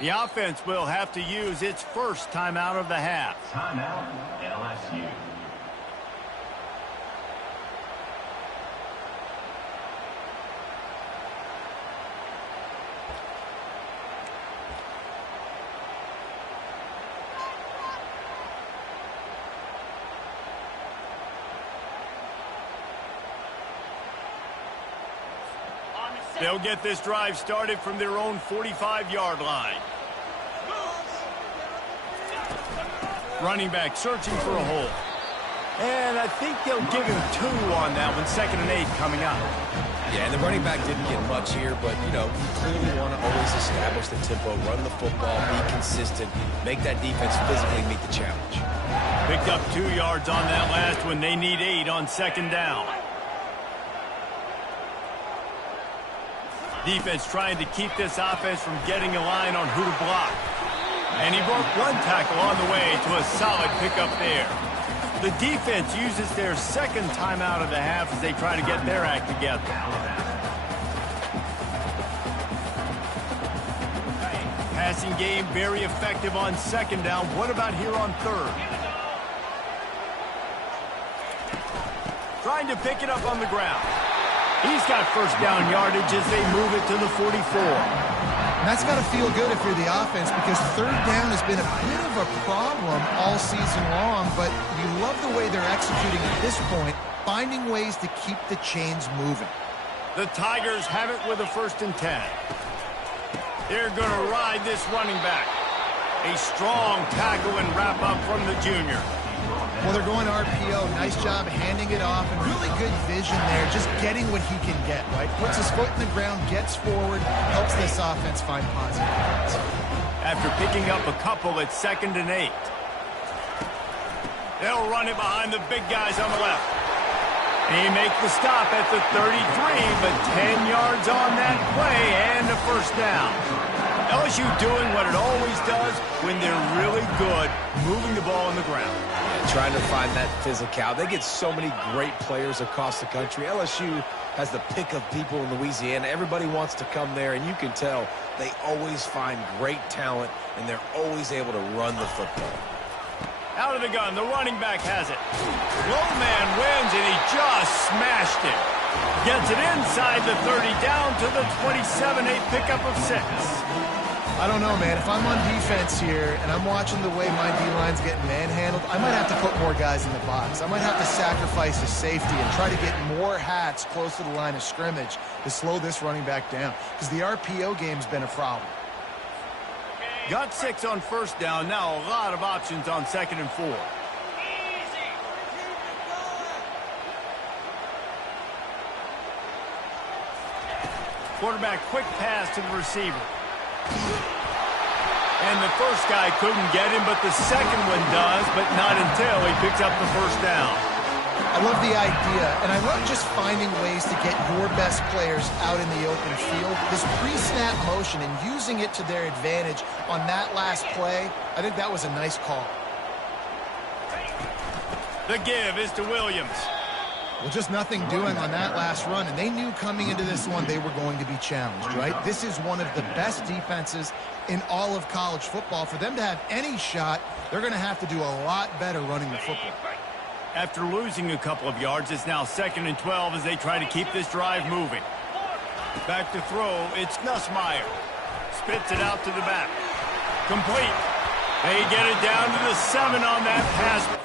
The offense will have to use its first timeout of the half. Timeout, LSU. They'll get this drive started from their own 45-yard line. Running back searching for a hole. And I think they'll give him 2 on that one, 2nd and 8 coming up. Yeah, the running back didn't get much here, but, you know, you clearly want to always establish the tempo, run the football, be consistent, make that defense physically meet the challenge. Picked up 2 yards on that last one. They need 8 on 2nd down. Defense trying to keep this offense from getting a line on who to block. And he broke 1 tackle on the way to a solid pickup there. The defense uses their 2nd timeout of the half as they try to get their act together. Passing game very effective on 2nd down. What about here on 3rd? Trying to pick it up on the ground. He's got 1st down yardage as they move it to the 44. And that's got to feel good if you're the offense, because 3rd down has been a bit of a problem all season long, but you love the way they're executing at this point, finding ways to keep the chains moving. The Tigers have it with a 1st and 10. They're going to ride this running back. A strong tackle and wrap up from the junior. Well, they're going RPO. Nice job handing it off, and really good vision there, just getting what he can get, right? Puts his foot in the ground, gets forward, helps this offense find positive points. After picking up a couple at 2nd and 8. They'll run it behind the big guys on the left. He makes the stop at the 33, but 10 yards on that play and a 1st down. LSU doing what it always does when they're really good, moving the ball on the ground. Yeah, trying to find that physicality. They get so many great players across the country. LSU has the pick of people in Louisiana. Everybody wants to come there, and you can tell they always find great talent, and they're always able to run the football. Out of the gun, the running back has it. Low man wins, and he just smashed it. Gets it inside the 30, down to the 27, a pickup of 6. I don't know, man. If I'm on defense here and I'm watching the way my D-line's getting manhandled, I might have to put more guys in the box. I might have to sacrifice a safety and try to get more hats close to the line of scrimmage to slow this running back down, because the RPO game's been a problem. Got 6 on 1st down. Now a lot of options on 2nd and 4. Quarterback quick pass to the receiver. And the first guy couldn't get him, but the second one does, but not until he picks up the 1st down. I love the idea, and I love just finding ways to get your best players out in the open field. This pre-snap motion and using it to their advantage on that last play, I think that was a nice call. The give is to Williams. Well, just nothing doing on that last run, and they knew coming into this one they were going to be challenged, right? This is one of the best defenses in all of college football. For them to have any shot, they're going to have to do a lot better running the football. After losing a couple of yards, it's now 2nd and 12 as they try to keep this drive moving. Back to throw, it's Nussmeier. Spits it out to the back. Complete. They get it down to the 7 on that pass.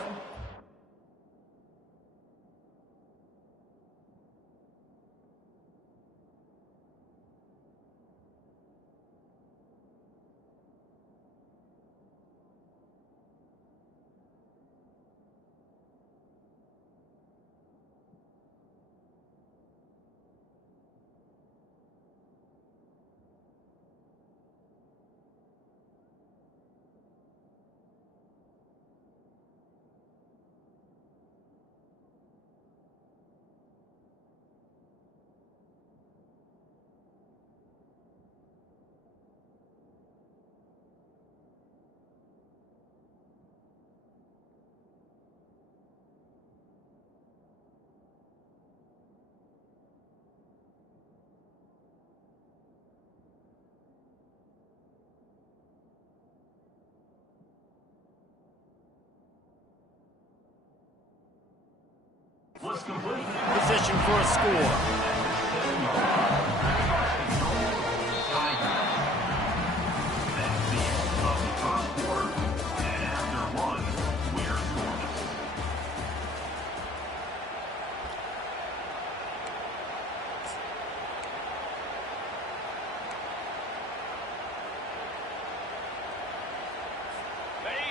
pushing for a score.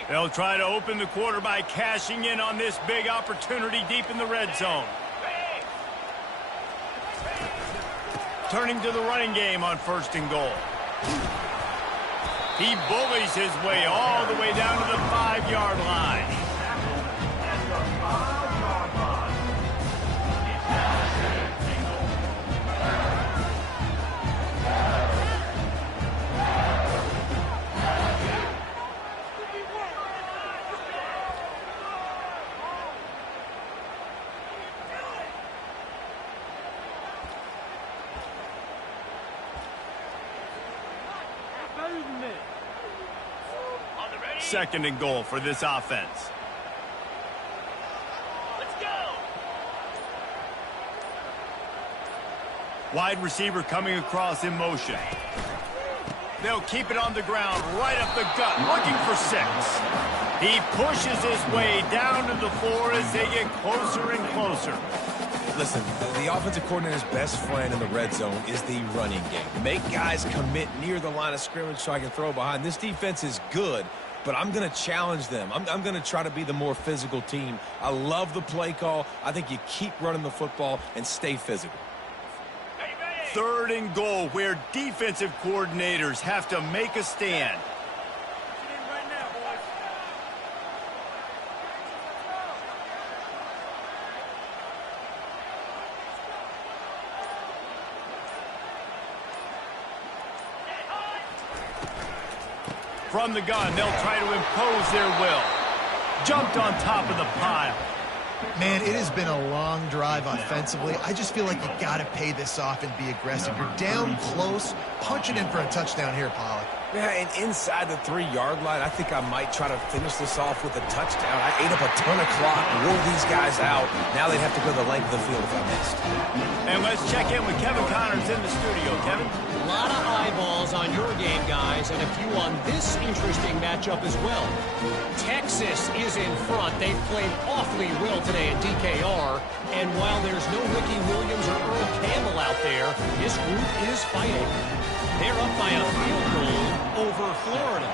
They'll try to open the quarter by cashing in on this big opportunity deep in the red zone. Turning to the running game on 1st and goal. He bullies his way all the way down to the 5-yard line. Second and goal for this offense. Let's go. Wide receiver coming across in motion. They'll keep it on the ground, right up the gut, looking for 6. He pushes his way down to the floor as they get closer and closer. Listen, the offensive coordinator's best friend in the red zone is the running game. Make guys commit near the line of scrimmage so I can throw behind. This defense is good, but I'm going to challenge them. I'm going to try to be the more physical team. I love the play call. I think you keep running the football and stay physical. 3rd and goal, where defensive coordinators have to make a stand. From the gun, they'll try to impose their will. Jumped on top of the pile. Man, it has been a long drive offensively. I just feel like you got to pay this off and be aggressive. You're down close. Punch it in for a touchdown here, Pollock. Yeah, and inside the 3-yard line, I think I might try to finish this off with a touchdown. I ate up a ton of clock, wore these guys out. Now they'd have to go the length of the field if I missed. And let's check in with Kevin Connors in the studio. Kevin? A lot of eyeballs on your game, guys, and a few on this interesting matchup as well. Texas is in front. They've played awfully well today at DKR, and while there's no Ricky Williams or Earl Campbell out there, this group is fighting. They're up by a field goal over Florida.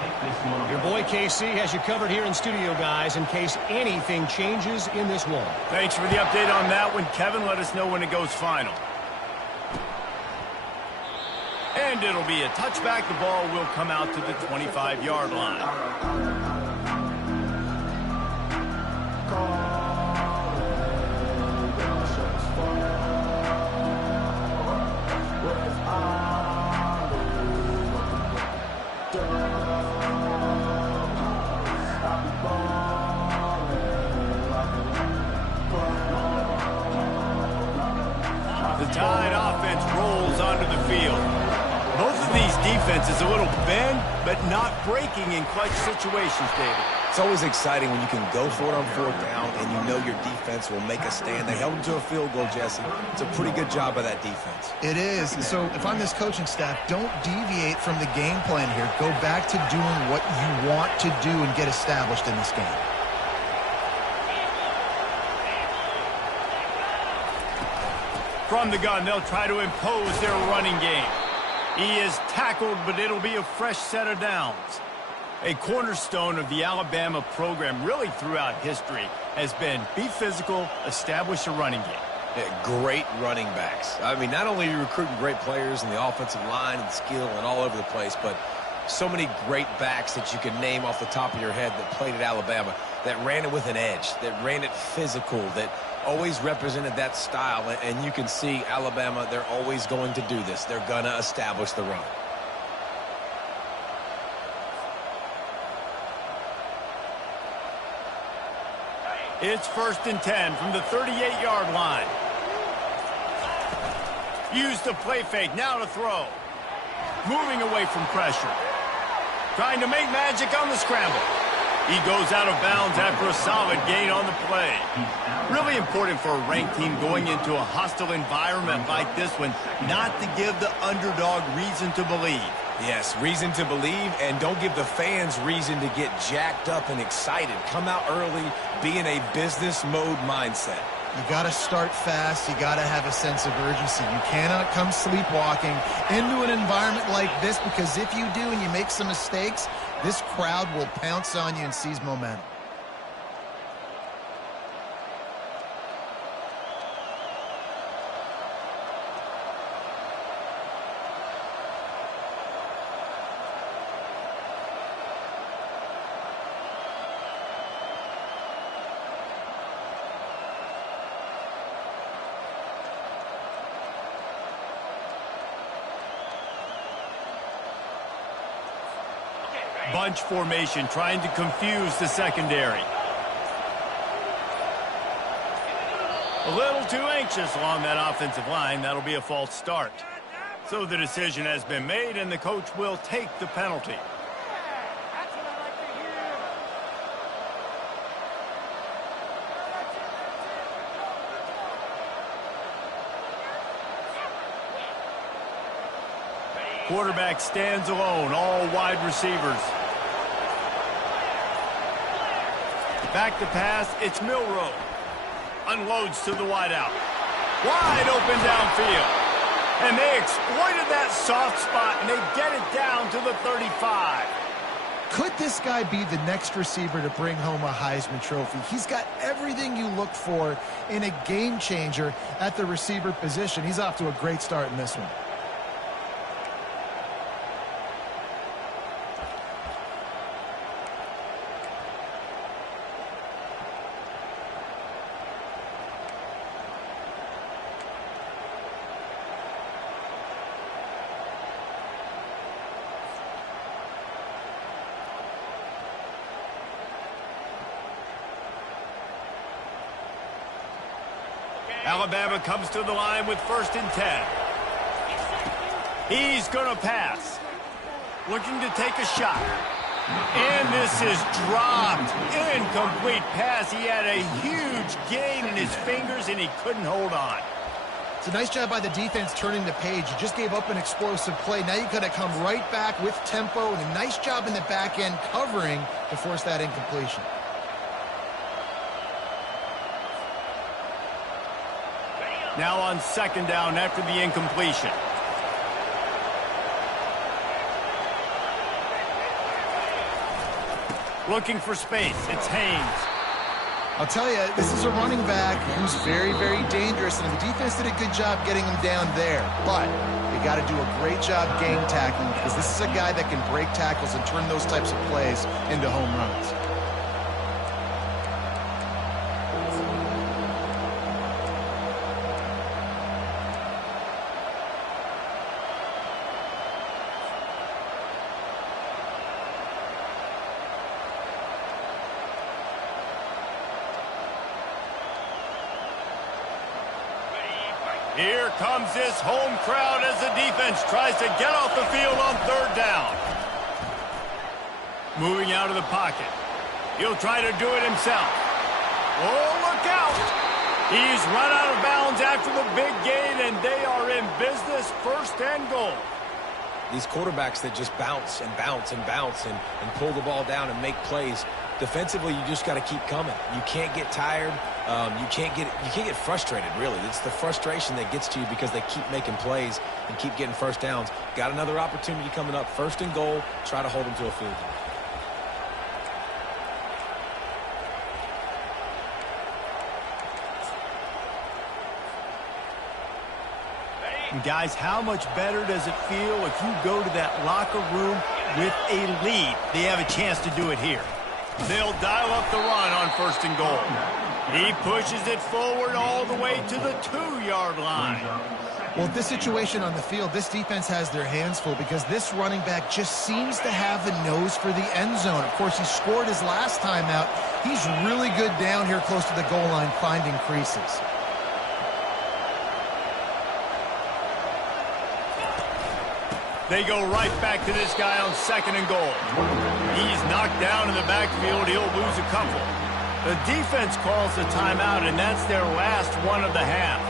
Your boy KC has you covered here in studio, guys, in case anything changes in this one. Thanks for the update on that one, Kevin. Let us know when it goes final. And it'll be a touchback. The ball will come out to the 25-yard line. The Tide offense rolls onto the field. Both of these defenses a little bend, but not breaking in clutch situations, David. It's always exciting when you can go for it on 4th down and you know your defense will make a stand. They held them to a field goal, Jesse. It's a pretty good job by that defense. It is. So if I'm this coaching staff, don't deviate from the game plan here. Go back to doing what you want to do and get established in this game. From the gun, they'll try to impose their running game. He is tackled, but it'll be a fresh set of downs. A cornerstone of the Alabama program really throughout history has been be physical, establish a running game. Yeah, great running backs. I mean, not only are you recruiting great players in the offensive line and skill and all over the place, but so many great backs that you can name off the top of your head that played at Alabama, that ran it with an edge, that ran it physical, that always represented that style. And you can see Alabama, they're always going to do this. They're going to establish the run. It's 1st and 10 from the 38-yard line. Use the play fake, now to throw. Moving away from pressure. Trying to make magic on the scramble. He goes out of bounds after a solid gain on the play. Really important for a ranked team going into a hostile environment like this one, not to give the underdog reason to believe. Yes, reason to believe, and don't give the fans reason to get jacked up and excited. Come out early, be in a business mode mindset. You got to start fast. You got to have a sense of urgency. You cannot come sleepwalking into an environment like this, because if you do and you make some mistakes, this crowd will pounce on you and seize momentum. Bunch formation, trying to confuse the secondary. A little too anxious along that offensive line. That'll be a false start. So the decision has been made, and the coach will take the penalty. Quarterback stands alone, all wide receivers. Back to pass, it's Milroe. Unloads to the wideout. Wide open downfield. And they exploited that soft spot, and they get it down to the 35. Could this guy be the next receiver to bring home a Heisman Trophy? He's got everything you look for in a game changer at the receiver position. He's off to a great start in this one. Alabama comes to the line with 1st and 10. He's going to pass. Looking to take a shot. And this is dropped. Incomplete pass. He had a huge gain in his fingers, and he couldn't hold on. It's a nice job by the defense turning the page. You just gave up an explosive play. Now you got to come right back with tempo, and a nice job in the back end covering to force that incompletion. Now on 2nd down after the incompletion. Looking for space. It's Haynes. I'll tell you, this is a running back who's very, very dangerous, and the defense did a good job getting him down there. But you got to do a great job game tackling, because this is a guy that can break tackles and turn those types of plays into home runs. Here comes this home crowd as the defense tries to get off the field on 3rd down. Moving out of the pocket. He'll try to do it himself. Oh, look out! He's run out of bounds after the big gain, and they are in business, 1st and goal. These quarterbacks that just bounce and bounce and bounce and pull the ball down and make plays. Defensively, you just got to keep coming. You can't get tired. You can't get frustrated, really. It's the frustration that gets to you because they keep making plays and keep getting 1st downs. Got another opportunity coming up. 1st and goal. Try to hold them to a field goal. And guys, how much better does it feel if you go to that locker room with a lead? They have a chance to do it here. They'll dial up the run on 1st and goal. He pushes it forward all the way to the 2-yard line. Well, this situation on the field, this defense has their hands full because this running back just seems to have a nose for the end zone. Of course, he scored his last time out. He's really good down here close to the goal line, finding creases. They go right back to this guy on 2nd and goal. He's knocked down in the backfield. He'll lose a couple. The defense calls the timeout, and that's their last one of the half.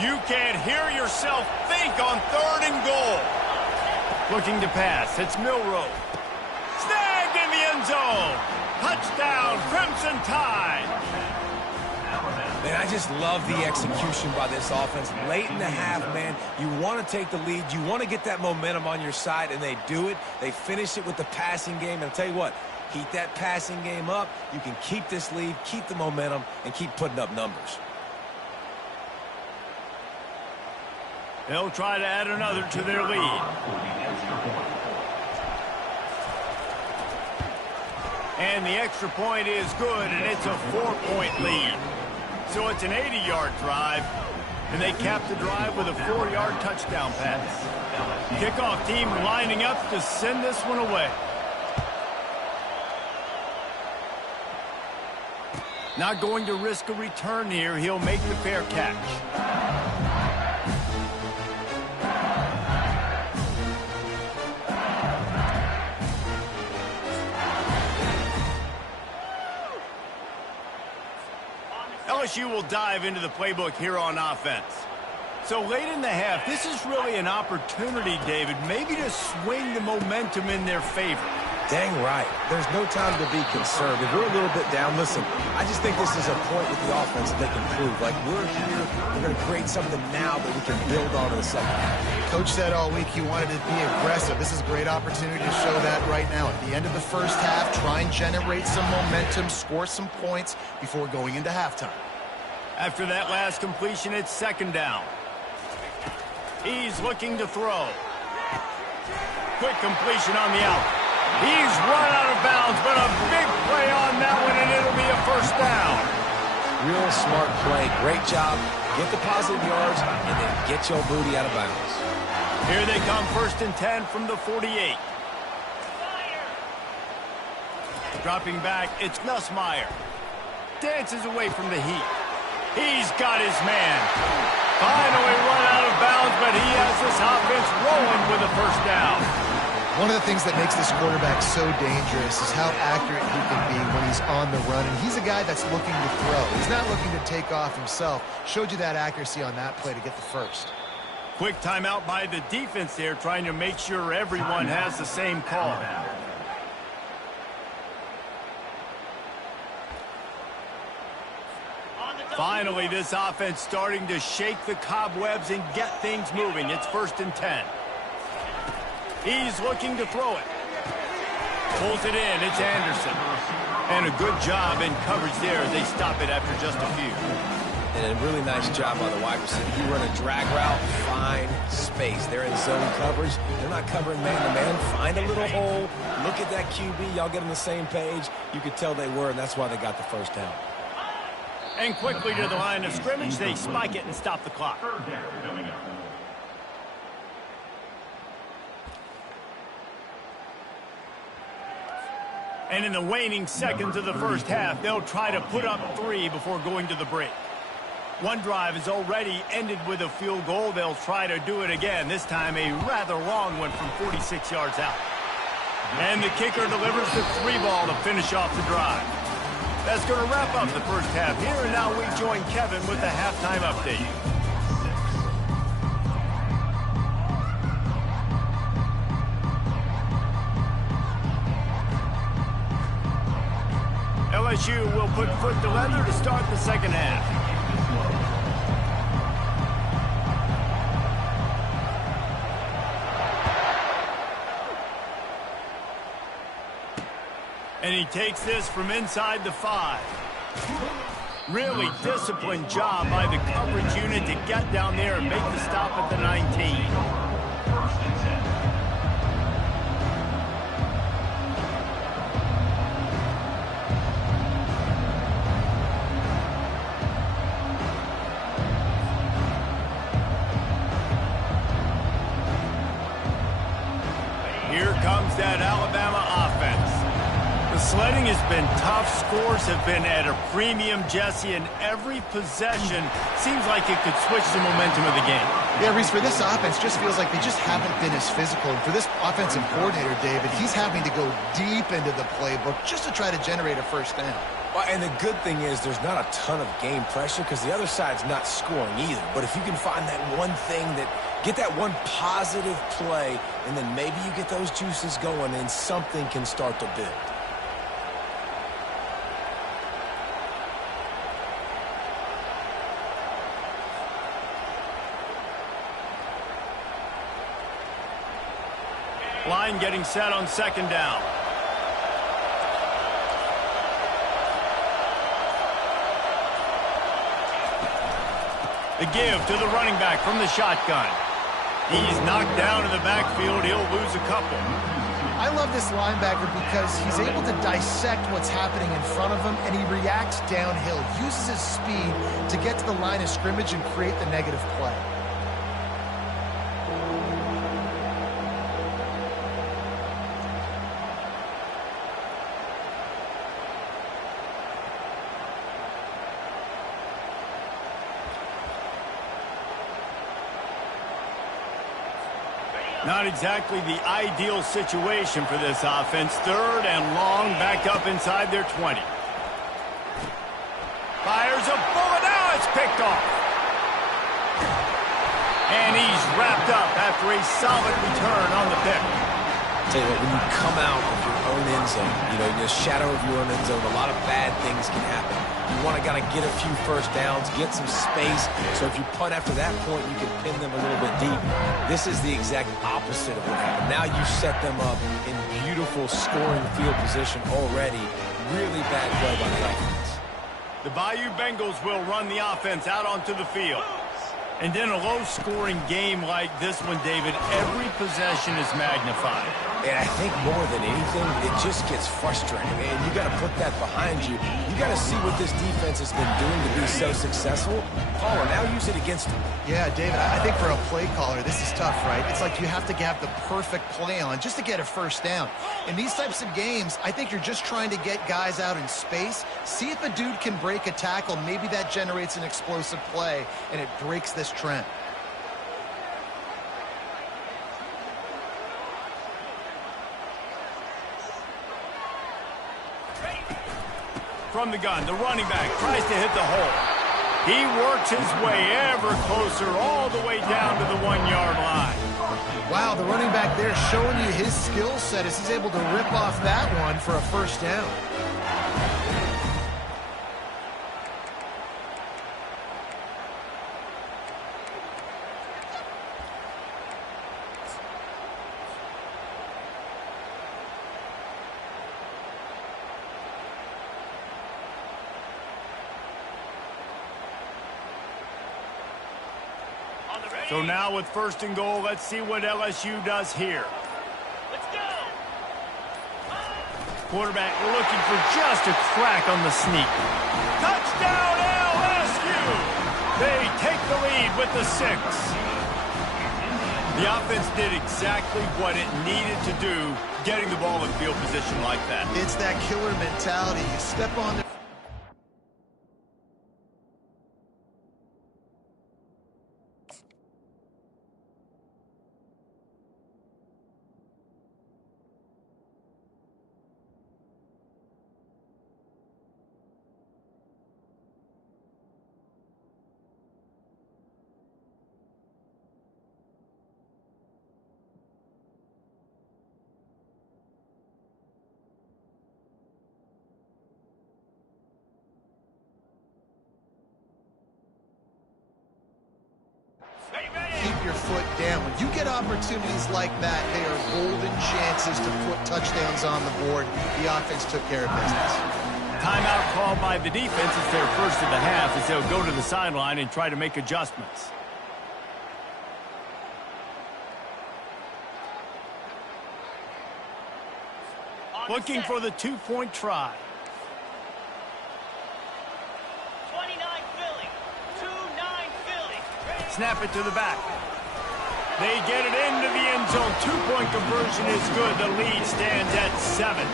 You can't hear yourself think on 3rd and goal. Looking to pass. It's Milroe. Snagged in the end zone. Touchdown, Crimson Tide. Man, I just love the execution by this offense. Late in the half, man, you want to take the lead. You want to get that momentum on your side, and they do it. They finish it with the passing game. And I'll tell you what, keep that passing game up. You can keep this lead, keep the momentum, and keep putting up numbers. They'll try to add another to their lead. And the extra point is good, and it's a 4-point lead. So it's an 80-yard drive, and they cap the drive with a 4-yard touchdown pass. Kickoff team lining up to send this one away. Not going to risk a return here. He'll make the fair catch. LSU will dive into the playbook here on offense. So late in the half, this is really an opportunity, David, maybe to swing the momentum in their favor. Dang right. There's no time to be concerned. If we're a little bit down, listen, I just think this is a point with the offense that they can prove. Like, we're here, we're going to create something now that we can build on in the second half. Coach said all week he wanted to be aggressive. This is a great opportunity to show that right now. At the end of the first half, try and generate some momentum, score some points before going into halftime. After that last completion, it's 2nd down. He's looking to throw. Quick completion on the out. He's run out of bounds, but a big play on that one, and it'll be a 1st down. Real smart play. Great job. Get the positive yards, and then get your booty out of bounds. Here they come, 1st and 10 from the 48. Dropping back, it's Nussmeier. Dances away from the heat. He's got his man. Finally run out of bounds, but he has this offense rolling with a 1st down. One of the things that makes this quarterback so dangerous is how accurate he can be when he's on the run. And he's a guy that's looking to throw. He's not looking to take off himself. Showed you that accuracy on that play to get the 1st. Quick timeout by the defense there, trying to make sure everyone has the same call. Finally, this offense starting to shake the cobwebs and get things moving. It's 1st and 10. He's looking to throw it. Pulls it in. It's Anderson. And a good job in coverage there as they stop it after just a few. And a really nice job by the wide receiver. You run a drag route, find space. They're in zone coverage. They're not covering man-to-man. Find a little hole. Look at that QB. Y'all get on the same page. You could tell they were, and that's why they got the 1st down. And quickly to the line of scrimmage, they spike it and stop the clock. And in the waning seconds of the first half, they'll try to put up 3 before going to the break. One drive is already ended with a field goal. They'll try to do it again, this time a rather long one from 46 yards out. And the kicker delivers the 3 ball to finish off the drive. That's going to wrap up the first half here, and now we join Kevin with the halftime update. LSU will put foot to leather to start the second half. And he takes this from inside the 5. Really disciplined job by the coverage unit to get down there and make the stop at the 19. comes that Alabama offense. The sledding has been tough. Scores have been at a premium, Jesse, and every possession seems like it could switch the momentum of the game. Yeah, Reese, for this offense, just feels like they just haven't been as physical. And for this offensive coordinator, David, he's having to go deep into the playbook just to try to generate a first down. Well, and the good thing is there's not a ton of game pressure because the other side's not scoring either. But if you can find that one thing get that one positive play, and then maybe you get those juices going and something can start to build. Line getting set on second down. The give to the running back from the shotgun. He's knocked down in the backfield. He'll lose a couple. I love this linebacker because he's able to dissect what's happening in front of him, and he reacts downhill, uses his speed to get to the line of scrimmage and create the negative play. Not exactly the ideal situation for this offense. Third and long, back up inside their 20. Fires a bullet. Now it's picked off. And he's wrapped up after a solid return on the pick. Tell you what, when you come out of your own end zone, in the shadow of your own end zone, a lot of bad things can happen. You want to get a few first downs, get some space, so if you punt after that point, you can pin them a little bit deep. This is the exact opposite of what happened. Now you set them up in beautiful scoring field position already. Really bad play by the offense. The Bayou Bengals will run the offense out onto the field. And in a low-scoring game like this one, David, every possession is magnified. And I think more than anything, it just gets frustrating. And you got to put that behind you. You got to see what this defense has been doing to be so successful. Caller, now use it against them. Yeah, David, I think for a play caller, this is tough, right? It's like you have to have the perfect play on just to get a first down. In these types of games, I think you're just trying to get guys out in space, see if a dude can break a tackle. Maybe that generates an explosive play, and it breaks this trend. From the gun, the running back tries to hit the hole. He works his way ever closer all the way down to the 1-yard line. Wow, the running back there showing you his skill set as he's able to rip off that one for a first down. So now with first and goal, let's see what LSU does here. Let's go. Quarterback looking for just a crack on the sneak. Touchdown LSU! They take the lead with the 6. The offense did exactly what it needed to do, getting the ball in field position like that. It's that killer mentality. You step on the keep your foot down. When you get opportunities like that, they are golden chances to put touchdowns on the board. The offense took care of business. Timeout called by the defense. It's their first of the half as they'll go to the sideline and try to make adjustments. Looking for the 2-point try. 29 Philly. 2-9 Philly. Snap it to the back. They get it into the end zone. Two-point conversion is good. The lead stands at 7.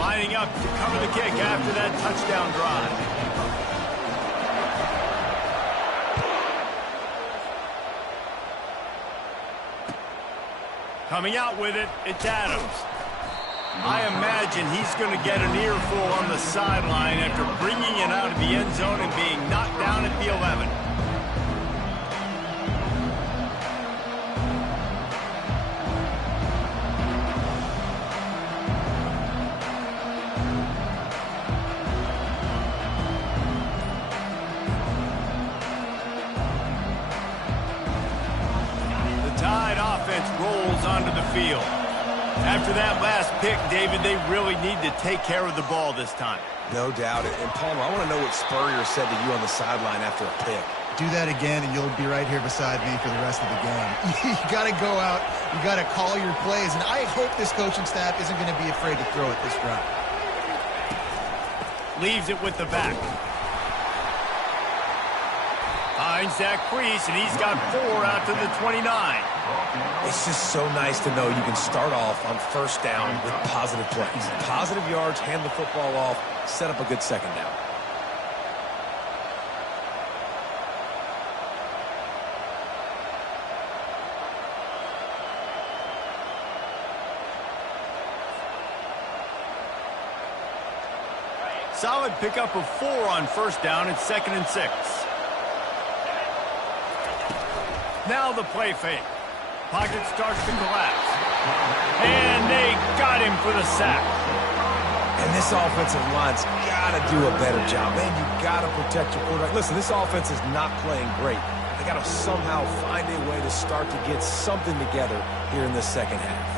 Lining up to cover the kick after that touchdown drive. Coming out with it, it's Adams. I imagine he's going to get an earful on the sideline after bringing it out of the end zone and being knocked down at the 11. The Tide offense rolls onto the field. After that last pick, David, they really need to take care of the ball this time. No doubt. And Palmer, I want to know what Spurrier said to you on the sideline after a pick. Do that again, and you'll be right here beside me for the rest of the game. You got to go out. You got to call your plays, and I hope this coaching staff isn't going to be afraid to throw it this drive. Leaves it with the back. Finds that crease, and he's got 4 out to the 29. It's just so nice to know you can start off on first down with positive plays. Positive yards, hand the football off, set up a good second down. Solid pickup of 4 on first down. It's 2nd and 6. Now the play fake. Pocket starts to collapse. And they got him for the sack. And this offensive line's got to do a better job. Man, you got to protect your quarterback. Listen, this offense is not playing great. They got to somehow find a way to start to get something together here in the second half.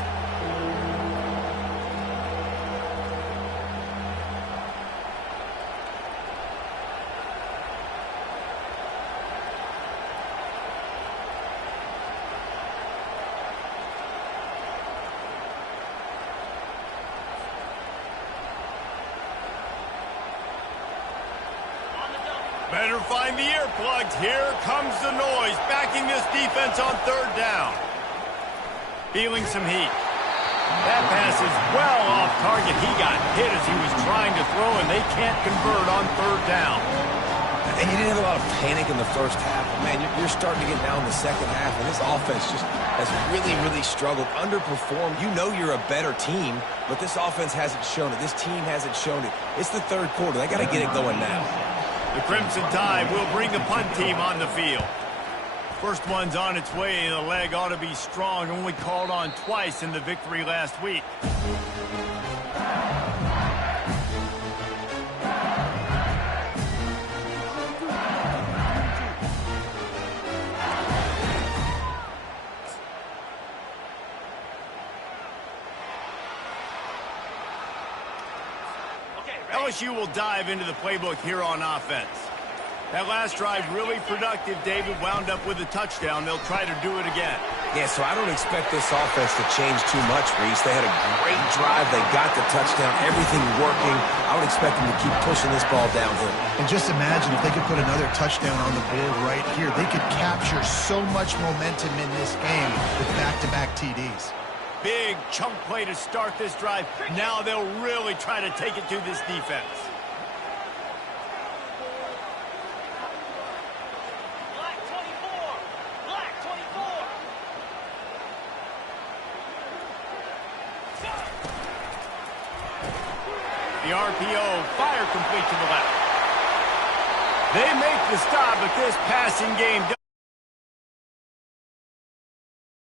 Better find the earplugs. Here comes the noise, backing this defense on 3rd down. Feeling some heat. That pass is well off target. He got hit as he was trying to throw, and they can't convert on 3rd down. And you didn't have a lot of panic in the first half. Man, you're starting to get down in the second half, and this offense just has really, really struggled, underperformed. You know you're a better team, but this offense hasn't shown it. This team hasn't shown it. It's the 3rd quarter. They got to get it going now. The Crimson Tide will bring the punt team on the field. First one's on its way. The leg ought to be strong. Only called on twice in the victory last week. LSU will dive into the playbook here on offense. That last drive really productive. David wound up with a touchdown. They'll try to do it again. Yeah, so I don't expect this offense to change too much, Reese. They had a great drive. They got the touchdown. Everything working. I would expect them to keep pushing this ball downhill. And just imagine if they could put another touchdown on the board right here. They could capture so much momentum in this game with back-to-back TDs. Big chunk play to start this drive. Now they'll really try to take it to this defense. Black 24. Black 24. The RPO, fire complete to the left. They make the stop, but this passing game